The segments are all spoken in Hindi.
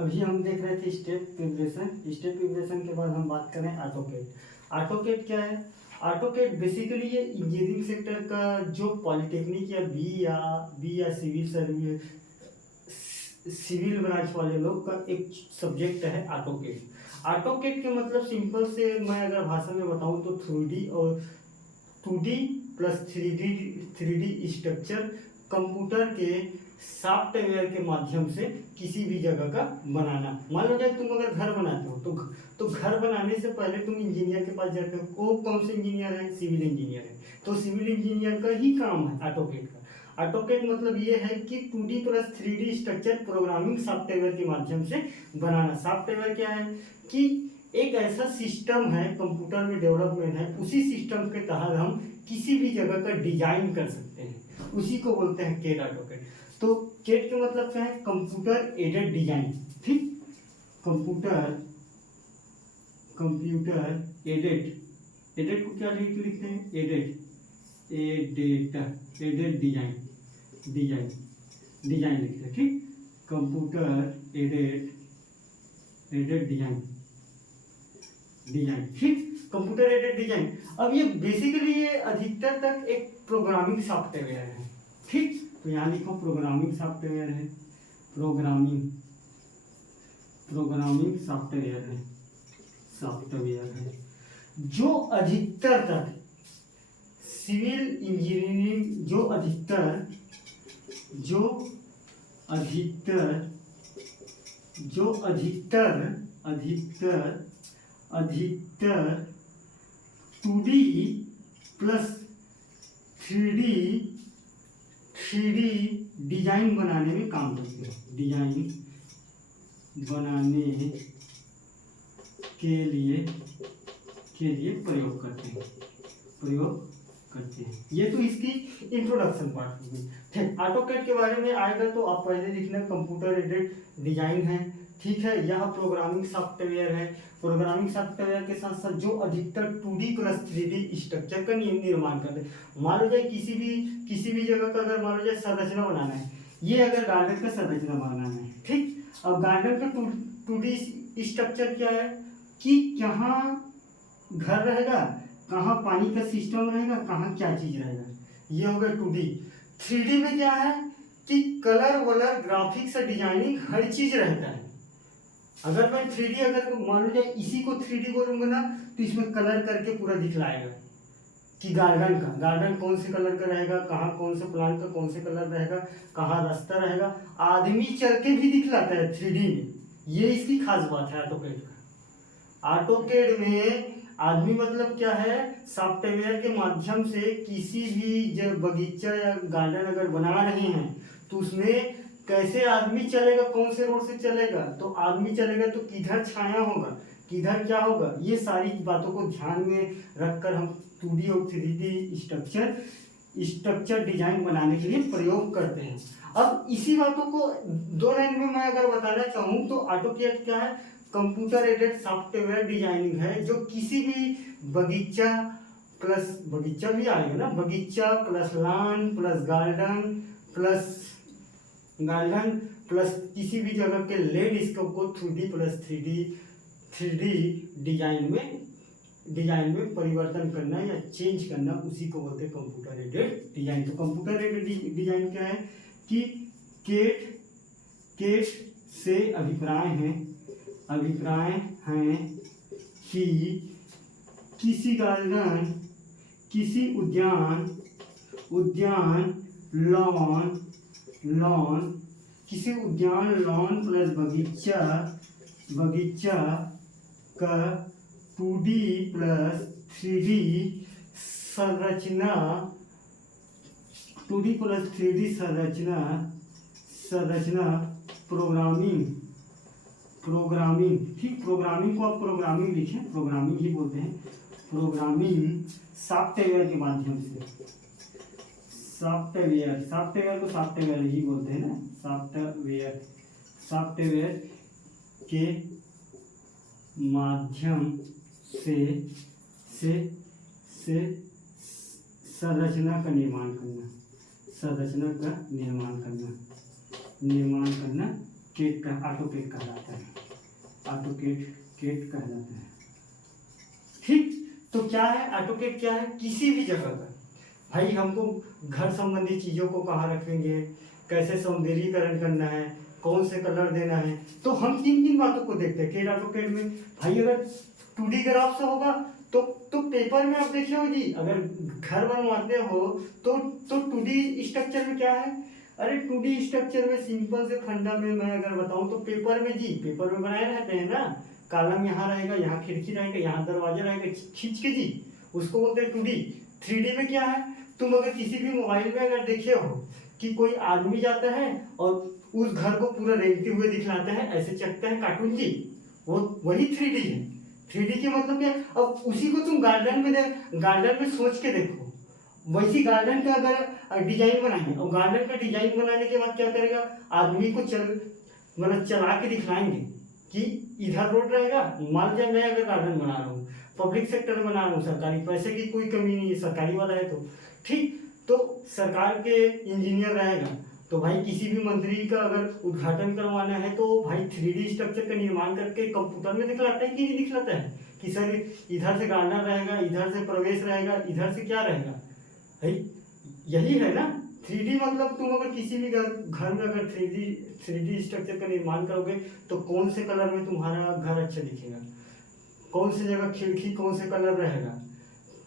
अभी हम देख रहे थे स्टेप प्रिपरेशन। स्टेप प्रिपरेशन के बाद हम बात करें ऑटोकेड। ऑटोकेड क्या है? ऑटोकेड बेसिकली ये इंजीनियरिंग सेक्टर का जो पॉलिटेक्निक या बी या सिविल ब्रांच वाले लोग का एक सब्जेक्ट है ऑटोकेड। ऑटोकेड के मतलब सिंपल से मैं अगर भाषा में बताऊं तो 3D और 2D plus 3D structure computer के सॉफ्टवेयर के माध्यम से किसी भी जगह का बनाना। मान लो जाए तुम अगर घर बनाते हो तो घर बनाने से पहले तुम इंजीनियर के पास जाते हो। वो कौन से इंजीनियर है? सिविल इंजीनियर है। तो सिविल इंजीनियर का ही काम है ऑटोकेड का। ऑटोकेड मतलब ये है कि 2D plus 3D structure programming software के माध्यम से बनाना। सॉफ्टवेयर क्या है कि एक ऐसा सिस्टम है कंप्यूटर में डेवलपमेंट है, उसी सिस्टम के तहत हम किसी भी जगह का डिजाइन कर सकते हैं, उसी को बोलते हैं केड ऑटोकेड। तो केड का मतलब क्या है? Computer aided design. ठीक, कंप्यूटर एडेड को क्या लिखते हैं? एडेड डिजाइन लिखते हैं। ठीक, कंप्यूटर एडेड डिजाइन। ठीक, कंप्यूटर एडेड डिजाइन। अब ये बेसिकली ये अधिकतर तक एक प्रोग्रामिंग सॉफ्टवेयर है। ठीक, तो यहाँ लिखो प्रोग्रामिंग सॉफ्टवेयर है। प्रोग्रामिंग सॉफ्टवेयर है जो अधिकतर तक सिविल इंजीनियरिंग अधिकतर 2D प्लस 3D डिजाइन बनाने में काम करते हैं। डिजाइन बनाने के लिए प्रयोग करते हैं। ये तो इसकी इंट्रोडक्शन पार्ट होगी। ठीक, ऑटोकैड के बारे में आएगा तो आप पहले लिखना कंप्यूटर एडेड डिजाइन है। ठीक है, यह प्रोग्रामिंग सॉफ्टवेयर है। प्रोग्रामिंग सॉफ्टवेयर के साथ साथ जो अधिकतर 2D प्लस 3D स्ट्रक्चर का निर्माण करते हैं। मान लो जाए किसी भी जगह का अगर मान लो जाए संरचना बनाना है, ये अगर गार्डन का संरचना बनाना है। ठीक, अब गार्डन का 2D स्ट्रक्चर क्या है कि कहाँ घर रहेगा, कहाँ पानी का सिस्टम रहेगा, कहाँ क्या चीज रहेगा, ये होगा 2D। 3D में क्या है कि कलर वलर ग्राफिक्स और डिजाइनिंग हर चीज रहता है। अगर मैं 3D अगर मान लो जाए इसी को 3D बोलूंगा ना तो इसमें कलर करके पूरा दिखलाएगा कि गार्डन कौन से कलर का रहेगा, कहाँ कौन से प्लांट का कौन से कलर रहेगा, कहाँ रास्ता रहेगा, आदमी चल के भी दिखलाता है 3D में। ये इसकी खास बात है ऑटोकैड का। ऑटोकैड में आदमी मतलब क्या है? सॉफ्टवेयर के माध्यम से किसी भी जब बगीचा या गार्डन अगर बना रहे हैं तो उसमें कैसे आदमी चलेगा, कौन से रोड से चलेगा, तो आदमी चलेगा तो किधर छाया होगा, किधर क्या होगा, ये सारी बातों को ध्यान में रखकर हम 2D और 3D स्ट्रक्चर डिजाइन बनाने के लिए प्रयोग करते हैं। अब इसी बातों को 2 लाइन में मैं अगर बताना चाहूँ तो ऑटोकैड क्या है? कंप्यूटर एडेड सॉफ्टवेयर डिजाइनिंग है जो किसी भी बगीचा भी आएगा ना, बगीचा plus lawn plus garden plus किसी भी जगह के लैंडस्केप को 2D प्लस 3D डिजाइन में परिवर्तन करना या चेंज करना, उसी को बोलते हैं कंप्यूटर एडेड डिजाइन। तो कंप्यूटर एडेड डिजाइन क्या है कि केट से अभिप्राय हैं कि किसी गार्डन, किसी उद्यान लॉन किसी उद्यान लॉन प्लस बगीचा का 2D प्लस 3D संरचना 2D प्लस 3D संरचना प्रोग्रामिंग। ठीक, प्रोग्रामिंग को आप प्रोग्रामिंग लिखें, प्रोग्रामिंग ही बोलते हैं। प्रोग्रामिंग सॉफ्टवेयर के माध्यम से, सॉफ्टवेयर को सॉफ्टवेयर ही बोलते हैं ना, सॉफ्टवेयर के माध्यम से संरचना का निर्माण करना केट का ऑटोकेट कहलाता है, ऑटोकेट कहलाता है। ठीक, तो क्या है ऑटोकेट, क्या है, किसी भी जगह का भाई हमको घर संबंधी चीज़ों को कहाँ रखेंगे, कैसे सौंदर्यीकरण करना है, कौन से कलर देना है, तो हम किन किन बातों को देखते हैं केट ऑटोकेट में। भाई अगर 2D ग्राफ से होगा तो पेपर में आप देखिए हो जी, अगर घर बनवाते हो तो 2D स्ट्रक्चर में क्या है, अरे 2D स्ट्रक्चर में सिंपल से फंडा में मैं अगर बताऊं तो पेपर में जी, पेपर में बनाए रहते हैं ना, कॉलम यहाँ रहेगा, यहाँ खिड़की रहेगा, यहाँ दरवाजा रहेगा, खींच के जी, उसको बोलते हैं 2D। 3D में क्या है, तुम अगर किसी भी मोबाइल में अगर देखे हो कि कोई आदमी जाता है और उस घर को पूरा रेंगते हुए दिखलाता है, ऐसे चकता है कार्टून जी, वो वही 3D है। 3D के मतलब क्या, अब उसी को तुम गार्डन में सोच के देखो, वैसी गार्डन का अगर डिजाइन बनाएंगे और गार्डन का डिजाइन बनाने के बाद क्या करेगा, आदमी को मतलब चला के दिखलाएंगे कि इधर रोड रहेगा, मान लीजिए मैं अगर गार्डन बना रहा हूँ, पब्लिक सेक्टर में बना रहा हूँ, सरकारी पैसे की कोई कमी नहीं है, सरकारी वाला है तो ठीक, तो सरकार के इंजीनियर रहेगा तो भाई किसी भी मंत्री का अगर उद्घाटन करवाना है तो भाई 3D स्ट्रक्चर का निर्माण करके कंप्यूटर में दिखलाता है कि नहीं दिखलाता है कि सर इधर से गार्डन रहेगा, इधर से प्रवेश रहेगा, इधर से क्या रहेगा, भाई यही है ना 3D मतलब। तुम अगर किसी भी घर में अगर 3D स्ट्रक्चर का निर्माण करोगे तो कौन से कलर में तुम्हारा घर अच्छा दिखेगा, कौन सी जगह खिड़की कौन से कलर रहेगा,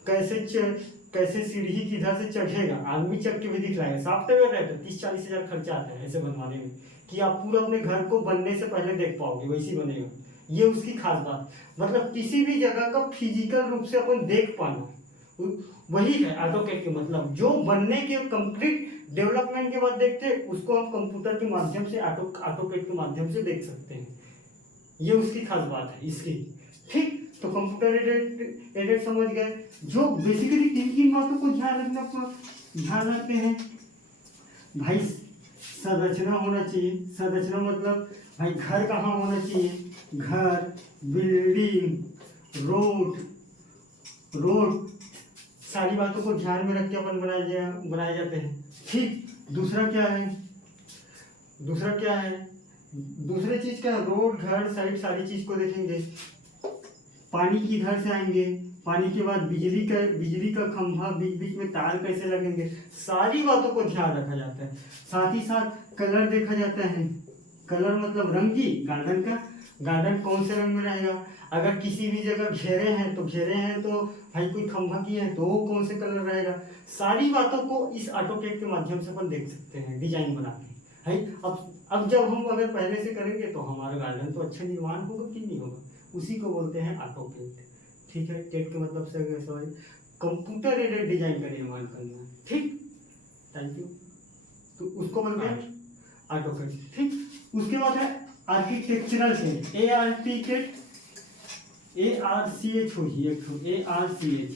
कैसे सीढ़ी किधर से चढ़ेगा, आदमी चढ़ के भी दिखलाएगा, सॉफ्टवेयर रहता है 30-40 हज़ार खर्चा आता है ऐसे बनवाने में कि आप पूरा अपने घर को बनने से पहले देख पाओगे, वैसी बनेगा। ये उसकी खास बात, मतलब किसी भी जगह का फिजिकल रूप से अपन देख पाना, वही है ऑटोकेट के मतलब। जो बनने के कंप्लीट डेवलपमेंट के बाद देखते हैं उसको हम कंप्यूटर के माध्यम से ऑटोकेट के माध्यम से देख सकते हैं, ये उसकी खास बात है इसकी। ठीक, तो कंप्यूटर एडेड समझ गए। जो बेसिकली किन बातों को ध्यान रखते हैं भाई, संरचना होना चाहिए, संरचना मतलब भाई घर कहाँ होना चाहिए, घर, बिल्डिंग, रोड सारी बातों को ध्यान में रख के अपन बनाए जाते हैं। ठीक, दूसरा क्या है, दूसरी चीज क्या है, रोड, घर, साइड सारी चीज को देखेंगे। पानी किधर से आएंगे, पानी के बाद बिजली का खंभा, बीच में तार कैसे लगेंगे, सारी बातों को ध्यान रखा जाता है। साथ ही साथ कलर देखा जाता है, कलर मतलब रंग की, गार्डन कौन से रंग में रहेगा, अगर किसी भी जगह घेरे हैं तो भाई कोई खंभा की है तो वो कौन से कलर रहेगा, सारी बातों को इस ऑटोकेट के माध्यम से अपन देख सकते हैं डिजाइन बना के। भाई अब जब हम अगर पहले से करेंगे तो हमारा गार्डन तो अच्छा निर्माण होगा कि नहीं होगा, उसी को बोलते हैं ऑटोकेट। ठीक है, टेट के मतलब से सॉरी कंप्यूटर एडेड डिजाइन का निर्माण करना। ठीक, थैंक यू। तो उसको बोलते हैं ऑटोकेट। ठीक, उसके बाद है आर्किटेक्चरल केट, ARCH होगी एक तो, ARCH।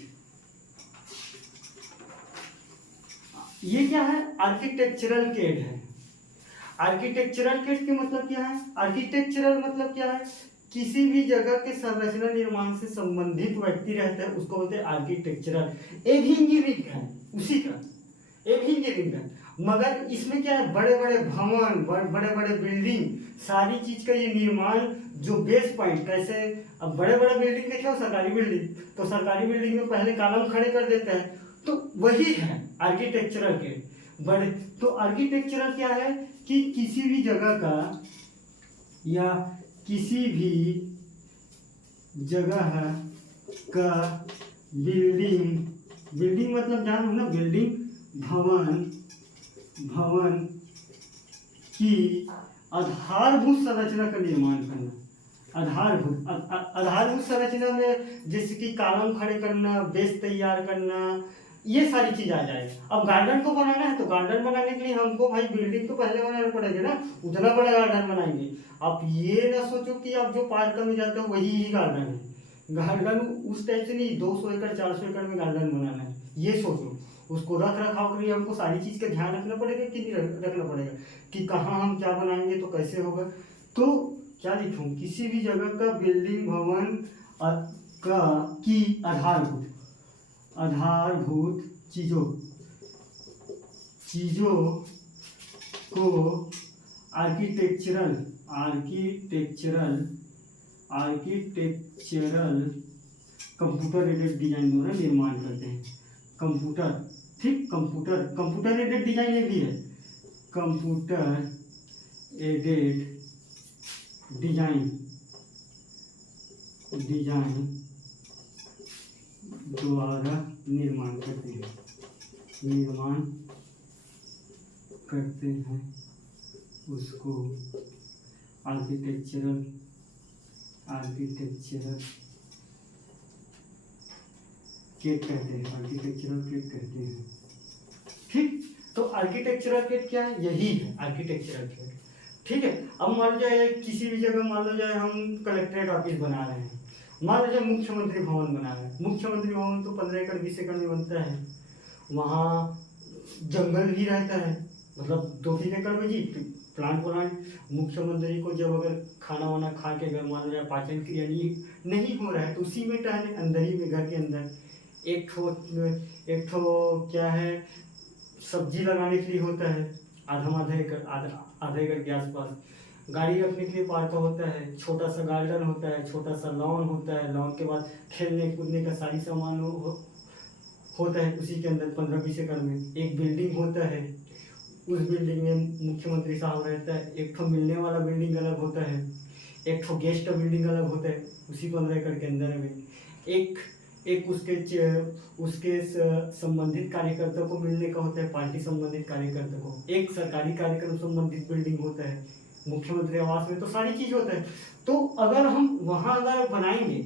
ये क्या है, आर्किटेक्चरल केट है। आर्किटेक्चरल केट के मतलब क्या है, आर्किटेक्चरल मतलब क्या है, किसी भी जगह के संरचना निर्माण से संबंधित व्यक्ति रहता है उसको बोलते हैं आर्किटेक्चरल। ये भी इंजीनियरिंग है उसी का, ये भी इंजीनियरिंग है, मगर इसमें क्या है, बड़े बड़े भवन, बड़े बड़े बिल्डिंग, सारी चीज का ये निर्माण जो बेस पॉइंट कैसे, अब बड़े बड़े बिल्डिंग देखे हो, सरकारी बिल्डिंग, तो सरकारी बिल्डिंग में पहले कॉलम खड़े कर देते हैं, तो वही है आर्किटेक्चरल के बड़े। तो आर्किटेक्चरल क्या है कि किसी भी जगह का या किसी भी जगह का बिल्डिंग मतलब जानो ना, बिल्डिंग भवन की आधारभूत संरचना का निर्माण करना। आधारभूत संरचना में जैसे कि कॉलम खड़े करना, बेस तैयार करना, ये सारी चीज आ जाएगी। अब गार्डन को बनाना है तो गार्डन बनाने के लिए हमको भाई बिल्डिंग तो पहले बनाना पड़ेगा ना, उतना बड़ा गार्डन बनाएंगे। आप ये ना सोचो कि आप जो पार्क में जाते हो वही ही गार्डन है, गार्डन उस टाइप से नहीं 200 एकड़ 400 एकड़ में गार्डन बनाना है, ये सोचो। उसको रख रखाव के लिए हमको सारी चीज का ध्यान रखना पड़ेगा कि नहीं रखना पड़ेगा, कि कहाँ हम क्या बनाएंगे तो कैसे होगा। तो क्या लिखूं, किसी भी जगह का बिल्डिंग भवन का की आधारभूत चीजों को architectural architectural computer aided design द्वारा निर्माण करते हैं। कंप्यूटर, ठीक, कंप्यूटर एडेड डिजाइन ये भी है, कंप्यूटर एडेड डिजाइन द्वारा निर्माण करते हैं उसको आर्किटेक्चरल केट कहते हैं। ठीक, तो आर्किटेक्चरल केट क्या है? यही है आर्किटेक्चरल केट। ठीक है, अब मान लो जाए किसी भी जगह, मान लो जाए हम कलेक्ट्रेट ऑफिस बना रहे हैं, मान लो जाए मुख्यमंत्री भवन बना रहे हैं। मुख्यमंत्री भवन तो 15 एकड़ 20 एकड़ में बनता है, वहाँ जंगल भी रहता है, मतलब 2-3 एकड़ में जी प्लांट। मुख्यमंत्री को जब अगर खाना वाना खा के अगर मान लो जाए पाचन क्रिया नहीं हो रहा है तो उसी में टहले, अंदर ही में, घर के अंदर एक ठो क्या है, सब्जी लगाने के लिए होता है, आधे एकड़ के आसपास। गाड़ी रखने के लिए पार्क होता है, छोटा सा गार्डन होता है, छोटा सा लॉन होता है, लॉन के बाद खेलने कूदने का सारी सामान होता है उसी के अंदर 15-20 एकड़ में। एक बिल्डिंग होता है, उस बिल्डिंग में मुख्यमंत्री साहब रहता है। एक ठो मिलने वाला बिल्डिंग अलग होता है, एक ठो गेस्ट बिल्डिंग अलग होता है उसी 15 एकड़ के अंदर में। एक उसके संबंधित कार्यकर्ता को मिलने का होता है, पार्टी संबंधित कार्यकर्ता को। एक सरकारी कार्यक्रम संबंधित बिल्डिंग होता है, मुख्यमंत्री आवास में तो सारी चीज होता है। तो अगर हम वहां अगर बनाएंगे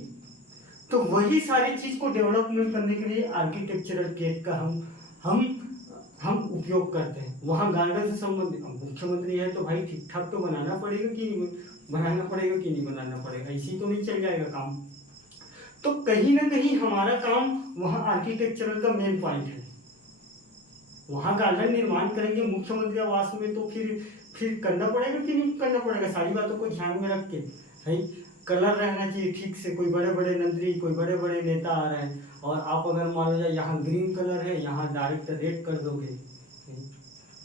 तो वही सारी चीज को डेवलपमेंट करने के लिए आर्किटेक्चरल केट का हम उपयोग करते हैं। वहाँ गार्डन से संबंधित मुख्यमंत्री है तो भाई ठीक ठाक तो बनाना पड़ेगा कि नहीं बनाना पड़ेगा, ऐसी तो नहीं चल जाएगा काम। तो कहीं ना कहीं हमारा काम वहाँ आर्किटेक्चरल का मेन पॉइंट है। वहाँ गार्डन निर्माण करेंगे मुख्यमंत्री आवास में तो फिर करना पड़ेगा कि नहीं करना पड़ेगा, सारी बातों को ध्यान में रख के भाई कलर रहना चाहिए ठीक से। कोई बड़े बड़े मंत्री, कोई बड़े बड़े नेता आ रहे हैं और आप अगर मान लो जाए यहाँ ग्रीन कलर है, यहाँ डायरेक्ट रेड कर दोगे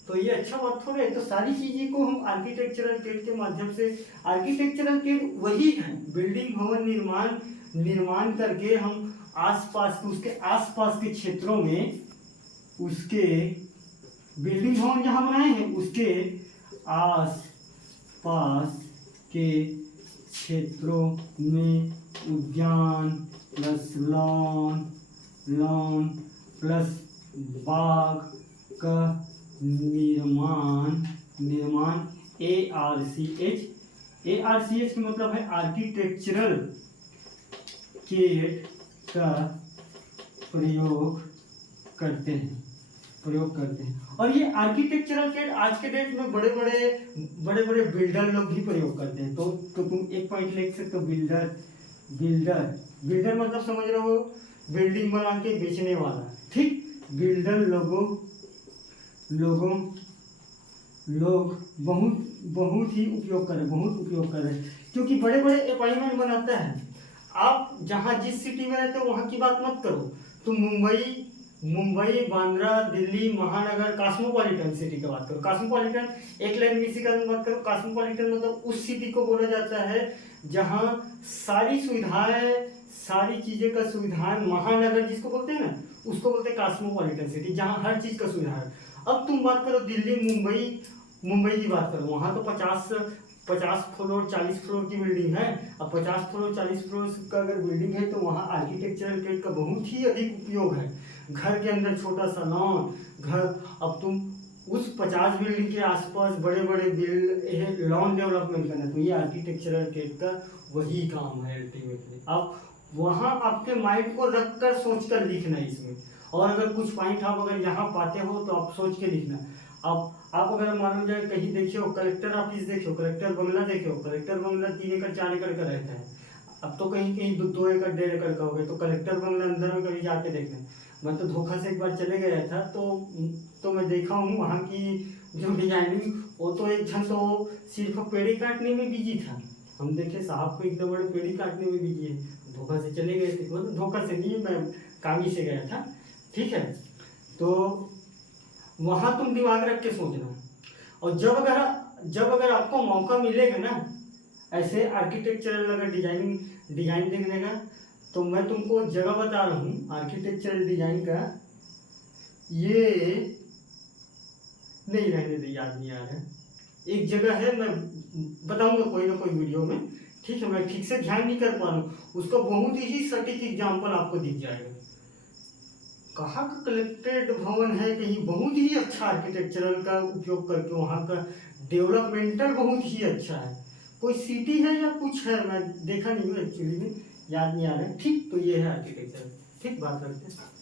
तो ये अच्छा बात थोड़ा है। तो सारी चीजें को हम आर्किटेक्चरल केट के माध्यम से, आर्किटेक्चरल केट वही है, बिल्डिंग भवन निर्माण करके हम उसके आसपास के क्षेत्रों में, उसके बिल्डिंग भवन जहाँ बनाए हैं उसके आसपास के क्षेत्रों में उद्यान प्लस लॉन प्लस बाग का निर्माण ARCH का मतलब है आर्किटेक्चरल केट का प्रयोग करते हैं। और ये आर्किटेक्चरल केट आज के डेट में बड़े बड़े बिल्डर लोग भी प्रयोग करते हैं। तो तुम एक पॉइंट लिख सकते हो, बिल्डर मतलब समझ रहे हो, बिल्डिंग बना के बेचने वाला। ठीक, बिल्डर लोग बहुत ही उपयोग कर रहे हैं क्योंकि बड़े अपार्टमेंट बनाता है। आप जहाँ जिस सिटी में रहते हो वहाँ की बात मत करो, तो मुंबई, बांद्रा, दिल्ली, महानगर, कॉस्मोपॉलिटन सिटी की बात करो। कॉस्मोपॉलिटन एक लाइन में इसी का बात करो। कॉस्मोपॉलिटन मतलब उस सिटी को बोला जाता है जहाँ सारी सुविधाएं, सारी चीजें का सुविधाएं, महानगर जिसको बोलते हैं ना, उसको बोलते हैं कॉस्मोपॉलिटन सिटी, जहाँ हर चीज का सुविधा है। अब तुम बात करो दिल्ली, मुंबई की बात करो, वहाँ तो 50 फ्लोर 40 फ्लोर की बिल्डिंग है। अब 50 फ्लोर 40 फ्लोर का अगर बिल्डिंग है तो वहाँ आर्किटेक्चरल केट का बहुत ही अधिक उपयोग है। घर के अंदर छोटा सा लॉन, अब तुम उस 50 बिल्डिंग के आसपास बड़े लॉन डेवलपमेंट करना, तो ये आर्किटेक्चरल केट का वही काम है अल्टीमेटली। अब वहाँ आपके माइंड को रख कर सोच कर लिखना इसमें, और अगर कुछ पॉइंट आप अगर यहाँ पाते हो तो आप सोच के लिखना। अब आप अगर मालूम जाए कहीं देखियो, कलेक्टर ऑफिस देखियो, कलेक्टर बंगला देखियो, कलेक्टर बंगला 3 एकड़ 4 एकड़ का रहता है। अब तो कहीं 2 एकड़ 1.5 एकड़ का हो गया। तो कलेक्टर बंगला अंदर में कभी जाके देखना। मैं तो धोखा से एक बार चले गया था तो मैं देखा हूँ वहाँ की जो डिजाइनिंग, वो तो एक जन तो सिर्फ पेड़ी काटने में बिजी था। हम देखे साहब को एकदम बड़े पेड़ी काटने में बिजी है, धोखा से चले गए थे। मतलब धोखा से नहीं, मैं काम ही से गया था। ठीक है, तो वहाँ तुम दिमाग रख के सोचना। और जब अगर जब अगर आपको मौका मिलेगा ना ऐसे आर्किटेक्चरल अगर डिजाइन देखने का, तो मैं तुमको जगह बता रहा हूँ आर्किटेक्चरल डिजाइन का। ये नहीं, रहने दे, याद नहीं आ रहा है। एक जगह है, मैं बताऊंगा कोई ना कोई वीडियो में, ठीक है। मैं ठीक से ध्यान नहीं कर पा रहा हूँ, उसका बहुत ही सटीक एग्जाम्पल आपको दिख जाएगा। कहाँ का कलेक्ट्रेट भवन है, कहीं बहुत ही अच्छा आर्किटेक्चरल का उपयोग करके वहाँ का डेवलपमेंटल बहुत ही अच्छा है। कोई सिटी है या कुछ है, मैं देखा नहीं हूँ एक्चुअली में, याद नहीं आ रहा है। ठीक, तो ये है आर्किटेक्चर। ठीक, बात करते हैं।